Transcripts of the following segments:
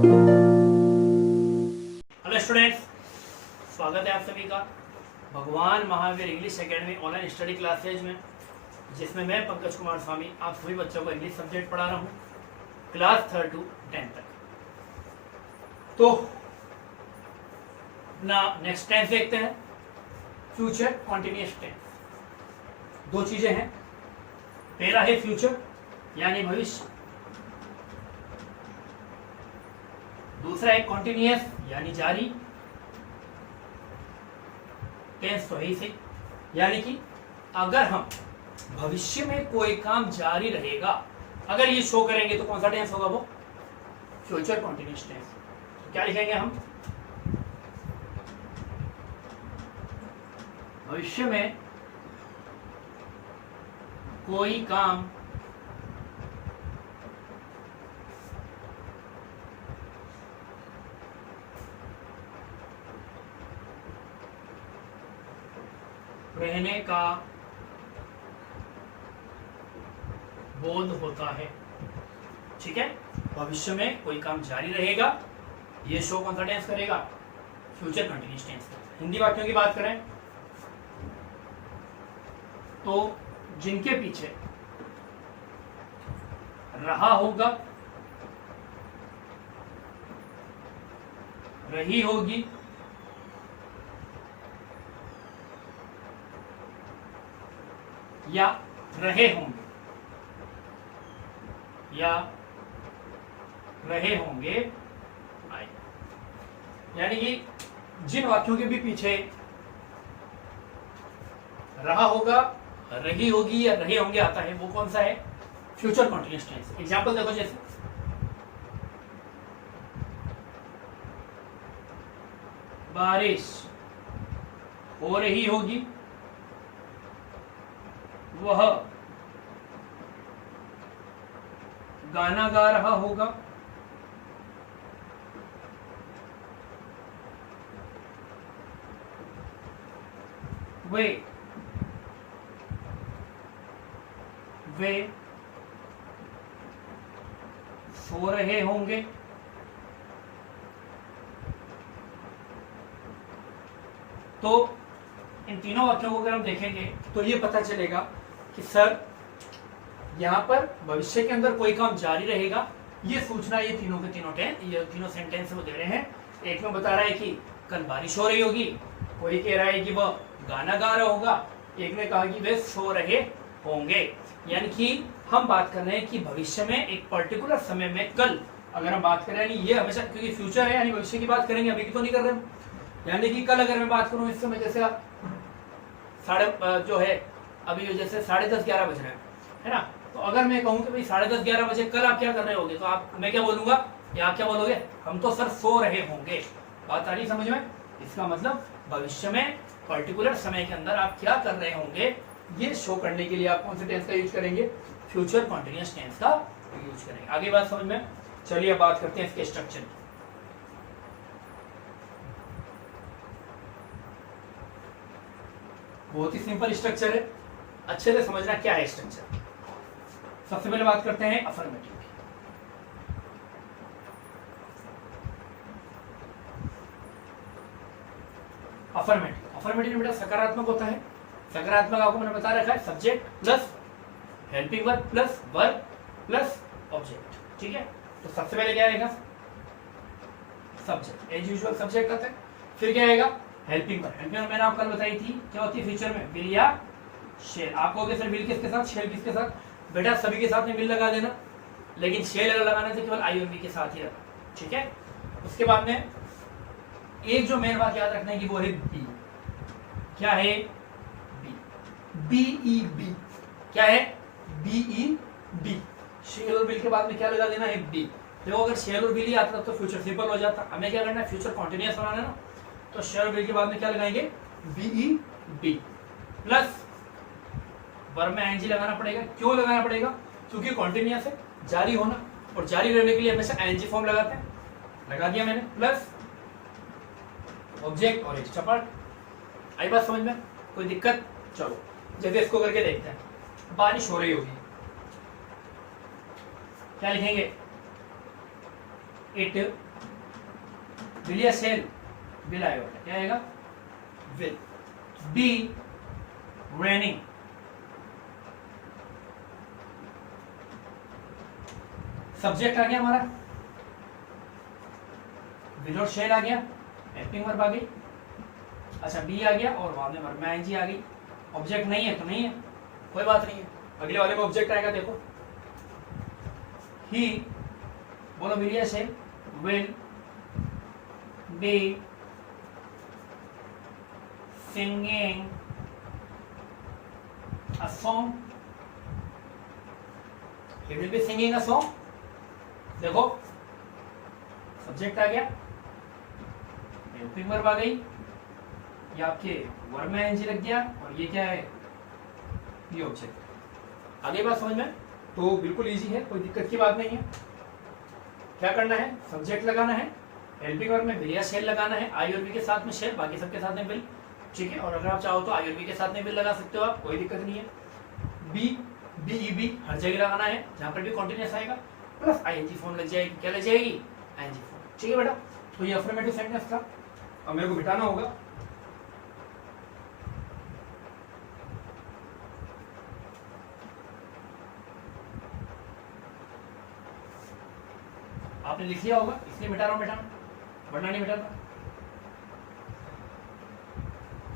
Hello students, स्वागत है आप सभी का भगवान Mahavir English academy online study classes में, जिसमें मैं पंकज कुमार स्वामी आप सभी बच्चों को इंग्लिश सब्जेक्ट पढ़ा रहा हूँ क्लास 3 to 10 तक। तो ना नेक्स्ट टेंस देखते हैं, फ्यूचर कॉन्टिन्यूअस टेंस। दो चीजें हैं, पहला है फ्यूचर यानी भविष्य, दूसरा है कॉन्टिन्यूअस यानी जारी टेंस। तो है से यानी कि अगर हम भविष्य में कोई काम जारी रहेगा, अगर ये शो करेंगे तो कौन सा टेंस होगा? वो फ्यूचर कॉन्टिन्यूअस टेंस। तो क्या लिखेंगे हम? भविष्य में कोई काम रहने का बोध होता है। ठीक है, भविष्य में कोई काम जारी रहेगा, ये शो कौन सा टेंस करेगा? Future continuous tense. हिंदी वाक्यों की बात करें तो जिनके पीछे रहा होगा, रही होगी, या रहे होंगे, या रहे होंगे आए। यानी कि जिन वाक्यों के भी पीछे रहा होगा, रही होगी या रहे होंगे आता है, वो कौन सा है? Future continuous tense. एग्जांपल देखो, जैसे बारिश हो रही होगी, वह गाना गा रहा होगा, वे सो रहे होंगे, तो इन तीनों वाक्यों को अगर हम देखेंगे तो ये पता चलेगा कि सर यहाँ पर भविष्य के अंदर कोई काम जारी रहेगा, ये सूचना ये तीनों के तीनों ये तीनों सेंटेंस वो दे रहे हैं। एक में बता रहा है कि कल बारिश हो रही होगी, कोई कह रहा है कि वह गाना गा रहा होगा, एक ने कहा कि वे सो रहे होंगे। यानी कि हम बात कर रहे हैं कि भविष्य में एक पर्टिकुलर समय में, कल अगर हम बात करें, यानी ये हमेशा, क्योंकि फ्यूचर है यानी भविष्य की बात करेंगे, अभी की तो नहीं कर रहे हम। यानी कि कल अगर मैं बात करूं इस समय, जैसे जो है अभी जैसे 10:30-11 बज रहे है ना, तो अगर मैं कहूं कि भाई 10:30-11 बजे कल आप क्या कर रहे होगे, तो मैं क्या बोलूंगा या आप क्या बोलोगे? हम तो सर सो रहे होंगे। बात आ रही समझ में? इसका मतलब भविष्य में पर्टिकुलर समय के अंदर आप क्या कर रहे होंगे, ये शो करने के लिए आप कौन से टेंस का यूज करेंगे? फ्यूचर कॉन्टिन्यूअस टेंस का यूज करेंगे। आगे बात समझ में? चलिए अब बात करते हैं इसके स्ट्रक्चर की। बहुत ही सिंपल स्ट्रक्चर है, अच्छे से समझना क्या है स्ट्रक्चर। सबसे पहले बात करते हैं अफर्मेटिव की। अफर्मेटिव बेटा सकारात्मक होता है। सकारात्मक आपको मैंने बता रखा है, subject plus helping verb plus verb plus object. ठीक है, तो सबसे पहले क्या आएगा? सब्जेक्ट, एज यूजुअल सब्जेक्ट आता है। फिर क्या आएगा? Helping verb. हेल्पिंग वर्ब मैंने आपको कल बताई थी क्या होती है फ्यूचर में, विल या शेल। आपको सर विल किसके साथ, शेल किसके साथ? बेटा सभी के साथ में विल लगा देना, लेकिन शेल अगर लगाना तो केवल आई और बी के साथ ही रखना। ठीक है, उसके बाद में एक जो मेन बात याद रखना है कि वो है बी। क्या है? बी। B E be. क्या है? B E be. शेल और विल के बाद में क्या लगा देना है? बी। देखो अगर शेल और विल ही आता तो फ्यूचर सिंपल हो जाता। हमें क्या करना है? फ्यूचर कॉन्टिन्यूअस बनाना है ना, तो शेल और विल के बाद में क्या लगाएंगे? B E be plus verb में आईएनजी लगाना पड़ेगा। क्यों लगाना पड़ेगा? क्योंकि कॉन्टिन्यूअस है, जारी होना, और जारी रहने के लिए हमेशा आईएनजी फॉर्म लगाते हैं। लगा दिया मैंने, प्लस ऑब्जेक्ट और एक्स्ट्रा पार्ट। आई बात समझ में? कोई दिक्कत? चलो जैसे इसको करके देखते हैं। बारिश हो रही होगी, क्या लिखेंगे? इट विल या शेल? विल आएगा बेटा, क्या आएगा? Will be raining. सब्जेक्ट आ गया हमारा, विल और शेल आ गया, हेल्पिंग वर्ब आ गई। अच्छा बी आ गया और बाद में वर्ब में आईएनजी आ गई। ऑब्जेक्ट नहीं है तो नहीं है, कोई बात नहीं है। अगले वाले में ऑब्जेक्ट आएगा, देखो ही, बोलो विल या shall? Will be singing a song. He will be singing a song. देखो सब्जेक्ट आ गया, हेल्पिंग वर्ब आ गई, ये आपके वर्ब में एनजी लग गया और ये क्या है? ये ऑब्जेक्ट। आगे बात समझ में? तो बिल्कुल इजी है, कोई दिक्कत की बात नहीं है। क्या करना है? सब्जेक्ट लगाना है, हेल्पिंग वर्ब में विल या शेल लगाना है, आई और बी के साथ में शेल, बाकी सबके साथ में विल। ठीक है, और अगर आप चाहो तो आई और बी के साथ में विल लगा सकते हो आप, कोई दिक्कत नहीं है। बी बी ई बी हर जगह लगाना है, जहां पर भी कॉन्टिन्यूअस आएगा, प्लस आईएनजी फॉर्म लग जाएगी। क्या लग जाएगी? ING form. ठीक है बेटा, तो ये अफर्मेटिव सेंटेंस था। अब मेरे को बिठाना होगा। आपने लिख लिया होगा, इसलिए मिटा रहा हूं बेटा, वरना नहीं मिटाता।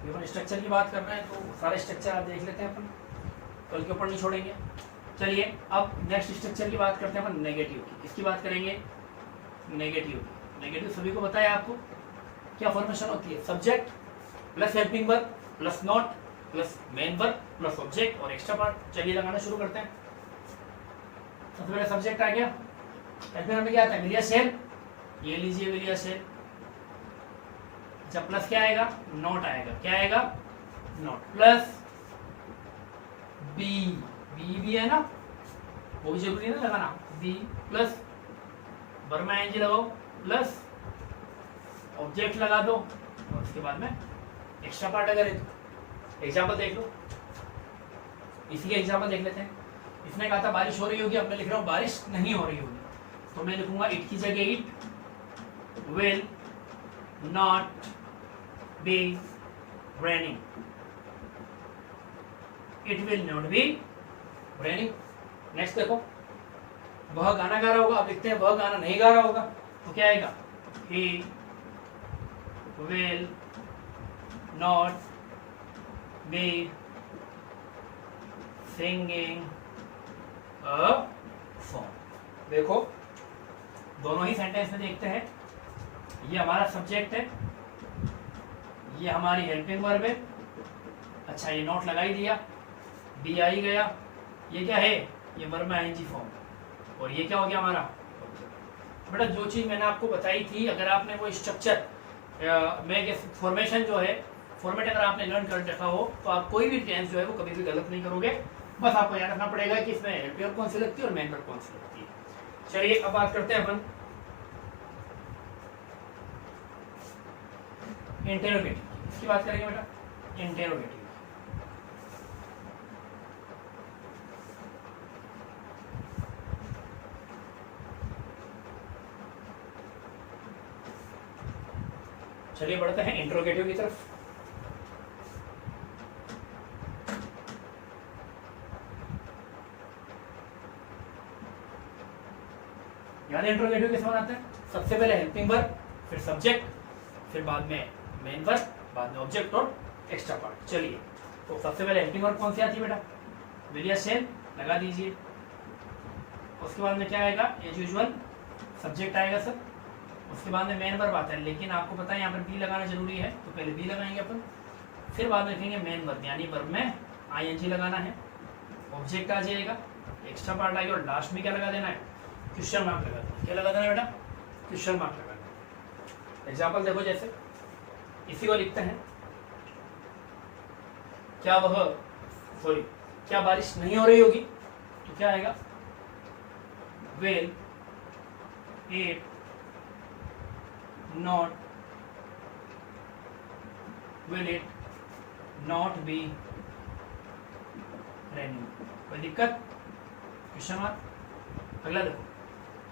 अपन स्ट्रक्चर की बात कर रहे हैं तो सारे स्ट्रक्चर आप देख लेते हैं, अपन कल के ऊपर नहीं छोड़ेंगे। चलिए अब नेक्स्ट स्ट्रक्चर की बात करते हैं अपन, नेगेटिव की। किसकी बात करेंगे? नेगेटिव। नेगेटिव सभी को बताया आपको क्या फॉर्मेशन होती है? Subject plus helping verb plus not plus main verb plus object और एक्स्ट्रा पार्ट। चलिए लगाना शुरू करते हैं। सबसे पहले सब्जेक्ट आ गया, हेल्पिंग वर्ब में क्या आता है? विल या शेल? ये लीजिए विल या शेल। अच्छा प्लस क्या आएगा? नॉट आएगा। क्या आएगा? नॉट। प्लस बी, बी भी है ना, वो भी जरूरी है ना लगाना। बी प्लस वर्ब में आईएनजी लगाओ प्लस ऑब्जेक्ट लगा दो और उसके बाद में एक्स्ट्रा पार्ट अगर है तो एग्जाम्पल देख लो। इसी के एग्जाम्पल देख लेते हैं। इसने कहा था बारिश हो रही होगी, अब मैं लिख रहा हूँ बारिश नहीं हो रही होगी, तो मैं लिखूंगा इट की जगह it will not be raining. It will not be raining. Next देखो, वह गाना गा रहा होगा, अब लिखते हैं वह गाना नहीं गा रहा होगा, तो क्या आएगा? He will not be singing a song. देखो दोनों ही सेंटेंस में देखते हैं, ये हमारा सब्जेक्ट है, ये हमारी हेल्पिंग वर्ब है। अच्छा ये नॉट लगा ही दिया, बी आ ही गया, ये क्या है? ये वर्ब में आईएनजी फॉर्म, और ये क्या हो गया हमारा? बेटा जो चीज़ मैंने आपको बताई थी, अगर आपने वो स्ट्रक्चर में फॉर्मेशन जो है, फॉर्मेट अगर आपने लर्न कर रखा हो, तो आप कोई भी टेंस जो है वो कभी भी गलत नहीं करोगे। बस आपको याद रखना पड़ेगा कि इसमें हेल्पिंग वर्ब कौन सी लगती है और मेन वर्ब कौन सी लगती है। चलिए अब बात करते हैं अपन इंटेरोगेटिव। इसकी बात करेंगे बेटा, इंटेरोगेटिव। चलिए बढ़ते हैं इंट्रोगेटिव की तरफ। यानी इंट्रोगेटिव कैसे बनाते हैं? सबसे पहले हेल्पिंग वर्ब, फिर सब्जेक्ट, फिर बाद में मेन वर्ब, बाद में ऑब्जेक्ट और एक्स्ट्रा पार्ट। चलिए तो सबसे पहले हेल्पिंग वर्ब कौन सी आती है बेटा? विल या शेल लगा दीजिए। उसके बाद में क्या आएगा? एज यूजुअल सब्जेक्ट आएगा सर। उसके बाद में मेन वर्ब आता है, लेकिन आपको पता है यहाँ पर बी लगाना जरूरी है, तो पहले बी लगाएंगे अपन, फिर बाद में लिखेंगे मेन वर्ब, यानी वर्ब में आईएनजी लगाना है, ऑब्जेक्ट आ जाएगा, एक्स्ट्रा पार्ट आएगा और लास्ट में क्या लगा देना है? क्वेश्चन मार्क लगा देना। क्या लगा देना बेटा? क्वेश्चन मार्क लगा देना। एग्जाम्पल देखो, जैसे इसी को लिखते हैं, क्या बारिश नहीं हो रही होगी, तो क्या आएगा? Will it not be raining. कोई दिक्कत? Question mark. अगला देखो,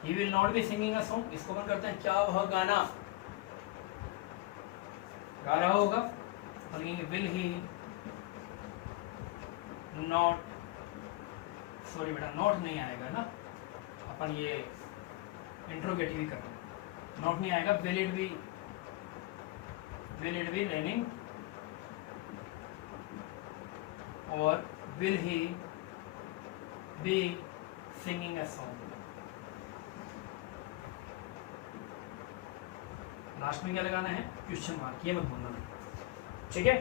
he will not be singing a song. इसको अपन करते हैं क्या वह गाना गा रहा होगा, लिखेंगे विल ही नॉट, सॉरी बेटा नॉट नहीं आएगा ना, अपन ये इंट्रोगेटिव ही कर रहे हैं, नॉट नहीं आएगा, विल इट बी रेनिंग और will he B singing a song. Last में क्या लगाना है, क्वेश्चन मार्क, ये मत भूलना, ठीक है।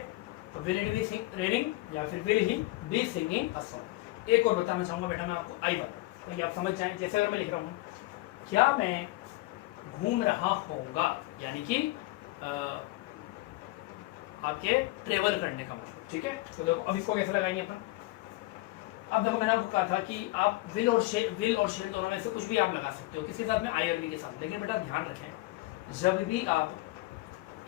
तो विल इट बी रेनिंग या फिर will he B singing a song. एक और बताना चाहूंगा बेटा मैं आपको, आई बात, तो आप समझ जाएं, जैसे अगर मैं लिख रहा हूँ क्या मैं घूम रहा होऊंगा, यानी कि आपके ट्रेवल करने का मतलब, ठीक है। तो देखो अब इसको कैसे लगाएंगे अपन, अब देखो मैंने आपको कहा था कि आप विल और शेल दोनों में से कुछ भी आप लगा सकते हो, किसी साथ में आई और बी के साथ, लेकिन बेटा ध्यान रखें जब भी आप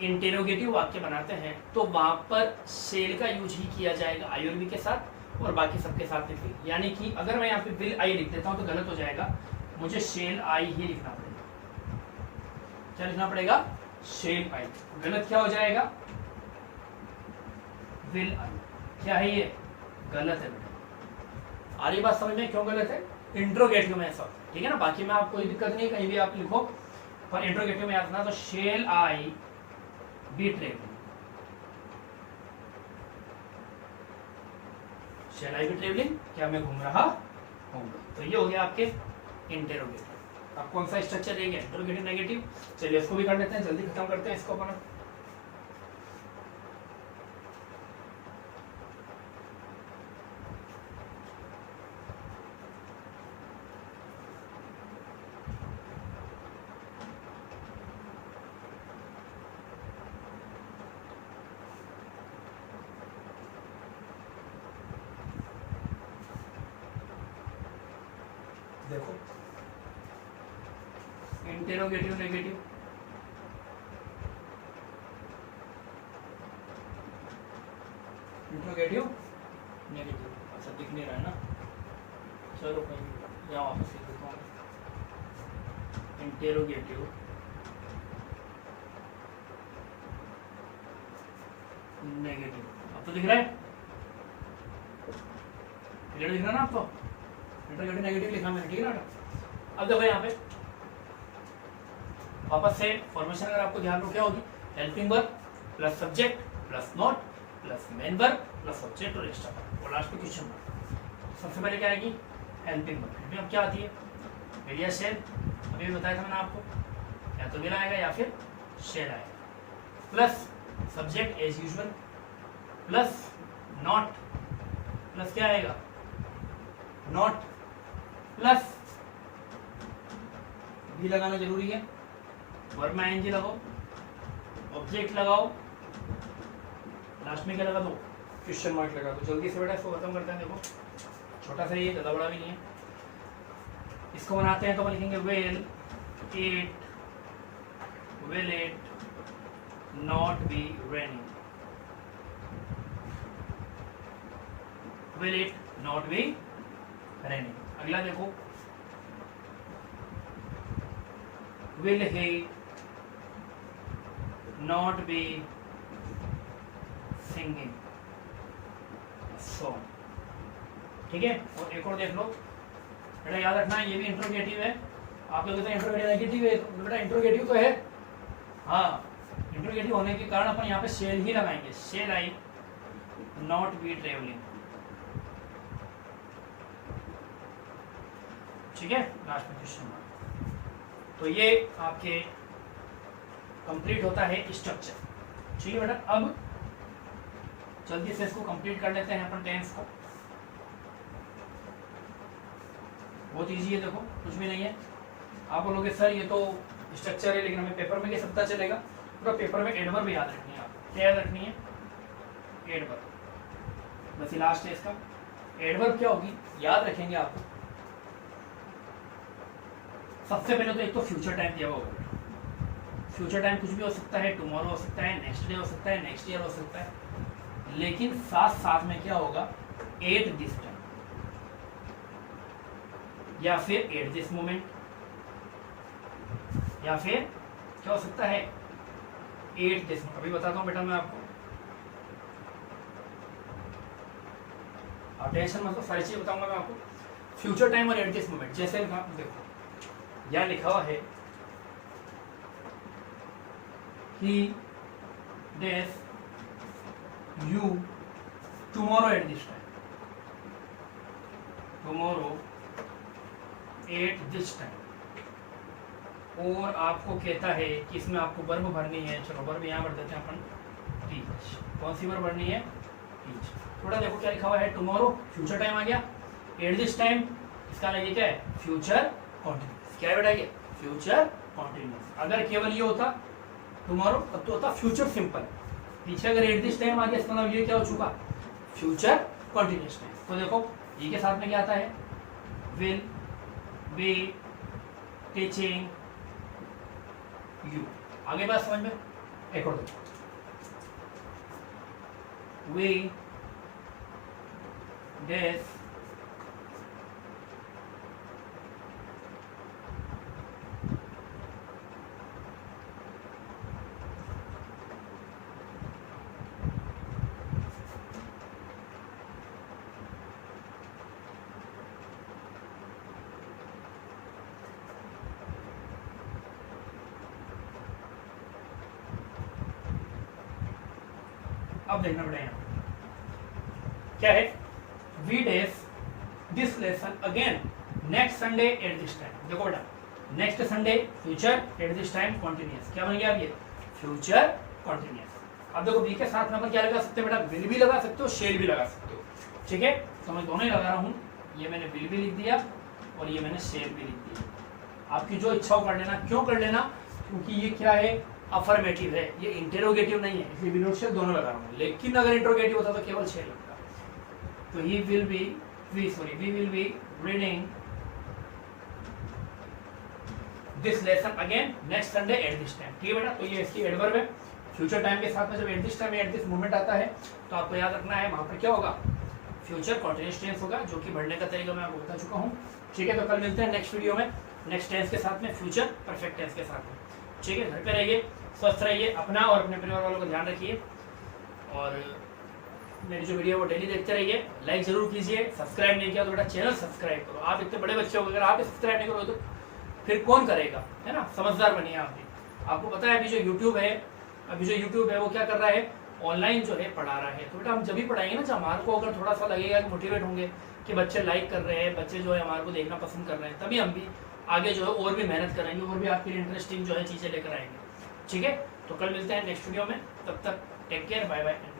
इंटेरोगेटिव वाक्य बनाते हैं तो वहां पर शेल का यूज ही किया जाएगा आई और बी के साथ, और बाकी सबके साथ में विल। यानी कि अगर मैं यहाँ पे विल आई लिख देता हूँ तो गलत हो जाएगा, मुझे शेल आई ही लिखना पड़ेगा। क्या लिखना पड़ेगा, शेल आई। गलत क्या हो जाएगा, विल आई। क्या है ये, गलत है बेटा। आ रही बात समझ में क्यों गलत है, इंट्रोगेटिव में ऐसा, ठीक है ना। बाकी में आप कोई दिक्कत नहीं, कहीं भी आप लिखो, पर इंट्रोगेटिव में याद रखना, तो shall I B travelling, shall I B travelling, क्या मैं घूम रहा होऊंगा। तो ये हो गया आपके इंटेरोगेटिव। अब कौन सा स्ट्रक्चर रहेगा, इंट्रोगेटिव नेगेटिव। चलिए इसको भी कर लेते हैं, जल्दी खत्म करते हैं इसको अपन। देखो इंटेरोगेटिव नेगेटिव, इंट्रोगेटिव नेगेटिव, अच्छा दिख नहीं रहा है ना, चलो कहीं यहाँ वापस लिख देता हूँ, इंटेरोगेटिव नेगेटिव। अब तो दिख रहा है, क्लियर दिख रहा है ना आपको, इंट्रोगेटिव नेगेटिव लिखा मैंने, ठीक है ना। अब देखो यहाँ पे वापस से फॉर्मेशन अगर आपको ध्यान रखो क्या होगी, helping verb plus subject plus not plus main verb plus subject और एक्स्ट्रा वर्ब और लास्ट में क्वेश्चन मार्क। सबसे पहले क्या आएगी, हेल्पिंग वर्ब। हेल्पिंग वर्ब क्या आती है, विल या शेल, अभी बताया था मैंने आपको, या तो विल आएगा या फिर शेल आएगा, plus subject as usual, plus not, plus क्या आएगा, नॉट, प्लस भी लगाना जरूरी है, वर्ब में आईएनजी लगाओ, ऑब्जेक्ट लगाओ, लास्ट में क्या लगा दो, क्वेश्चन मार्क लगा दो। जल्दी से बेटा इसको खत्म करते हैं, देखो छोटा सा ही है, ज़्यादा बड़ा भी नहीं है। इसको बनाते हैं तो लिखेंगे will it not be raining, will it not be raining. अगला देखो, will he not be singing a song, ठीक है। और एक और देख लो बेटा, याद रखना ये भी इंट्रोगेटिव है, आप लोग इंट्रोगेटिव नेगेटिव है, तो बेटा इंट्रोगेटिव तो है, हाँ इंट्रोगेटिव होने के कारण अपन यहाँ पे शेल ही लगाएंगे, shall I not be travelling, ठीक है। लास्ट में क्वेश्चन मार्क। तो ये आपके कंप्लीट होता है स्ट्रक्चर, ठीक है बेटा। अब जल्दी से इसको कंप्लीट कर लेते हैं अपन टेंस को, बहुत इजी है, देखो कुछ भी नहीं है। आप बोलोगे सर ये तो स्ट्रक्चर है लेकिन हमें पेपर में कैसे पता चलेगा, पूरा पेपर में एडवर्ब याद रखनी है आपको। क्या याद रखनी है, एडवर्ब, बस ये लास्ट है इसका। एडवर्ब क्या होगी, याद रखेंगे आपको, सबसे पहले तो एक तो फ्यूचर टाइम दिया होगा। फ्यूचर टाइम कुछ भी हो सकता है, टुमारो हो सकता है, नेक्स्ट डे हो सकता है, नेक्स्ट ईयर हो सकता है, लेकिन साथ साथ में क्या होगा, एट दिस टाइम या फिर एट दिस मोमेंट, या फिर क्या हो सकता है, 8 दिस मोमेंट। अभी बताता हूँ बेटा मैं आपको, आप टेंशन मत लो, सारी चीज बताऊंगा मैं आपको। फ्यूचर टाइम और एट दिस मोमेंट, जैसे देखो यहाँ लिखा हुआ है he dash you tomorrow at this time, tomorrow at this time, और आपको कहता है कि इसमें आपको वर्ब भरनी है। चलो वर्ब यहाँ भर देते हैं अपन, टीच। कौन सी वर्ब भरनी है? टीच। थोड़ा देखो क्या लिखा हुआ है, टुमारो फ्यूचर टाइम आ गया, एट दिस टाइम इसका लगे क्या है? Future continuous. क्या है बेटा ये? Future continuous. अगर केवल ये होता टुमारो तब तो होता फ्यूचर सिंपल, पीछे अगर एट दिस टाइम आ गया इसका मतलब ये क्या हो चुका? Future continuous time. तो देखो ये के साथ में क्या आता है? Will be teaching you. आगे बात समझ में? एक और देखो, वी डैश अब देखना पड़ेगा क्या है? We days this lesson again next Sunday at this time. देखो बेटा, next Sunday future, at this time continuous. क्या बन गया अब ये? Future continuous. अब देखो वी के साथ में अपन क्या लगा सकते हैं बेटा? विल भी लगा सकते हो, शेल भी लगा सकते हो। ठीक है, तो मैं दोनों ही लगा रहा हूँ। ये मैंने विल भी लिख दिया और ये मैंने शेल भी लिख दिया। आपकी जो इच्छा हो कर लेना। क्यों कर लेना? क्योंकि ये क्या है? अफर्मेटिव है, ये इंटेरोगेटिव नहीं है, इसलिए विल और शेल दोनों लगा रहा हूँ। लेकिन अगर इंटेरोगेटिव होता तो केवल शेल लगता। तो he will be we will be reading this lesson again next Sunday at this time. ठीक है बेटा, तो ये इसकी एडवर्ब है। फ्यूचर टाइम के साथ में जब eight this time at this moment आता है तो आपको याद रखना है वहां पर क्या होगा? फ्यूचर कॉन्टिन्यूस टेंस होगा, जो कि बढ़ने का तरीका मैं आपको बता चुका हूँ। ठीक है, तो कल मिलते हैं नेक्स्ट वीडियो में नेक्स्ट टेंस के साथ में, फ्यूचर परफेक्ट टेंस के साथ में। ठीक है, घर पे रहिए, स्वस्थ रहिए, अपना और अपने परिवार वालों का ध्यान रखिए, और मेरी जो वीडियो वो डेली देखते रहिए। लाइक जरूर कीजिए, सब्सक्राइब नहीं किया तो बेटा चैनल सब्सक्राइब करो। आप इतने बड़े बच्चे हो, अगर आप सब्सक्राइब नहीं करोगे तो फिर कौन करेगा? है ना, समझदार बनिए आप भी। आपको पता है अभी जो यूट्यूब है वो क्या कर रहा है? ऑनलाइन जो है पढ़ा रहा है। तो बेटा हम जब भी पढ़ाएंगे ना, जब हमारे को अगर थोड़ा सा लगेगा कि मोटिवेट होंगे कि बच्चे लाइक कर रहे हैं, बच्चे जो है हमारे को देखना पसंद कर रहे हैं, तभी हम भी आगे जो है और भी मेहनत करेंगे और भी आपके लिए इंटरेस्टिंग जो है चीज़ें लेकर आएंगे। ठीक है, तो कल मिलते हैं नेक्स्ट वीडियो में। तब तक टेक केयर, बाय बाय।